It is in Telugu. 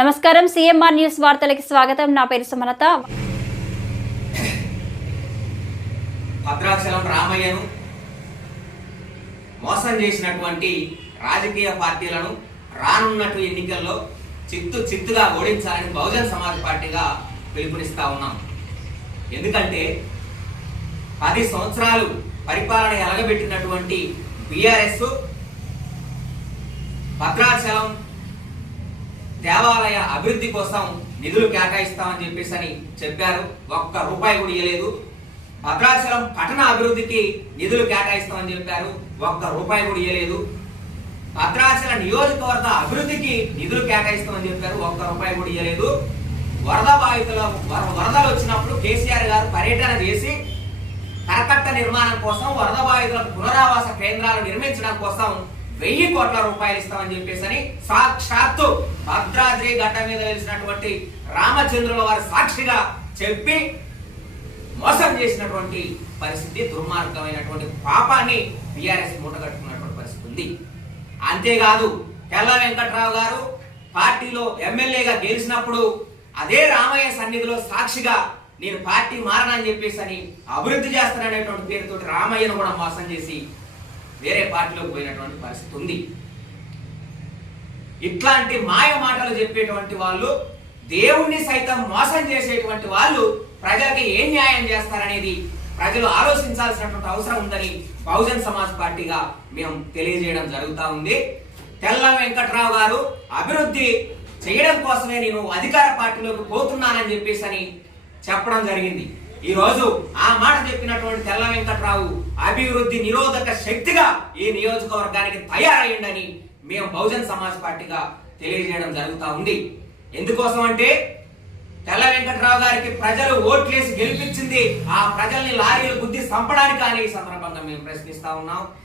నమస్కారం సిఎంఆర్ న్యూస్ వార్తలకు స్వాగతం. నా పేరు సుమలత. భద్రాచలం రామయ్యను మోసం చేసినటువంటి రాజకీయ పార్టీలను రానున్నట్టు ఎన్నికల్లో చిత్తుగా ఓడించాలని బహుజన్ సమాజ్ పార్టీగా పిలుపునిస్తా ఉన్నాం. ఎందుకంటే 10 సంవత్సరాలు పరిపాలన ఎలగబెట్టినటువంటి బీఆర్ఎస్ భద్రాచలం దేవాలయ అభివృద్ధి కోసం నిధులు కేటాయిస్తామని చెప్పేసి చెప్పారు. ఒక్క రూపాయి కూడా ఇవ్వలేదు. భద్రాచలం పట్టణ అభివృద్ధికి నిధులు కేటాయిస్తామని చెప్పారు. ఒక్క రూపాయి కూడా ఇవ్వలేదు. భద్రాచల నియోజకవర్గ అభివృద్ధికి నిధులు కేటాయిస్తామని చెప్పారు. ఒక్క రూపాయి కూడా ఇవ్వలేదు. వరదలు వచ్చినప్పుడు కేసీఆర్ గారు పర్యటన చేసి కరకట్ట నిర్మాణం కోసం, వరద బాధితులకు పునరావాస కేంద్రాలు నిర్మించడం కోసం 1000 కోట్ల రూపాయలు ఇస్తామని చెప్పేసి సాక్షాత్తు భద్రాద్రి గడ్డ మీద వెలిసినటువంటి రామచంద్రుల వారి సాక్షిగా చెప్పి మోసం చేసినటువంటి పరిస్థితి, దుర్మార్గమైనటువంటి పాపాన్ని బీఆర్ఎస్ మూటగట్టుకున్నటువంటి పరిస్థితి ఉంది. అంతేకాదు, తెల్ల వెంకట్రావు గారు పార్టీలో ఎమ్మెల్యేగా గెలిచినప్పుడు అదే రామయ్య సన్నిధిలో సాక్షిగా నేను పార్టీ మారనని చెప్పేసి అభివృద్ధి చేస్తాననేటువంటి పేరుతో రామయ్యను కూడా మోసం చేసి వేరే పార్టీలోకి పోయినటువంటి పరిస్థితి ఉంది. ఇట్లాంటి మాయ మాటలు చెప్పేటువంటి వాళ్ళు, దేవుణ్ణి సైతం మోసం చేసేటువంటి వాళ్ళు ప్రజలకి ఏం న్యాయం చేస్తారనేది ప్రజలు ఆలోచించాల్సినటువంటి అవసరం ఉందని బహుజన్ సమాజ్ పార్టీగా మేము తెలియజేయడం జరుగుతూ ఉంది. తెల్ల వెంకట్రావు గారు అభివృద్ధి చేయడం కోసమే నేను అధికార పార్టీలోకి పోతున్నానని చెప్పేసి చెప్పడం జరిగింది. ఈ రోజు ఆ మాట చెప్పినటువంటి తెల్ల వెంకట్రావు అభివృద్ధి నిరోధక శక్తిగా ఈ నియోజకవర్గానికి తయారయ్యిందని మేము బహుజన్ సమాజ్ పార్టీగా తెలియజేయడం జరుగుతూ ఉంది. ఎందుకోసం అంటే తెల్ల వెంకట్రావు గారికి ప్రజలు ఓట్లేసి గెలిపించింది ఆ ప్రజల్ని లారీలు గుద్ది చంపడానికి అని ఈ సందర్భంగా మేము ప్రశ్నిస్తా ఉన్నాం.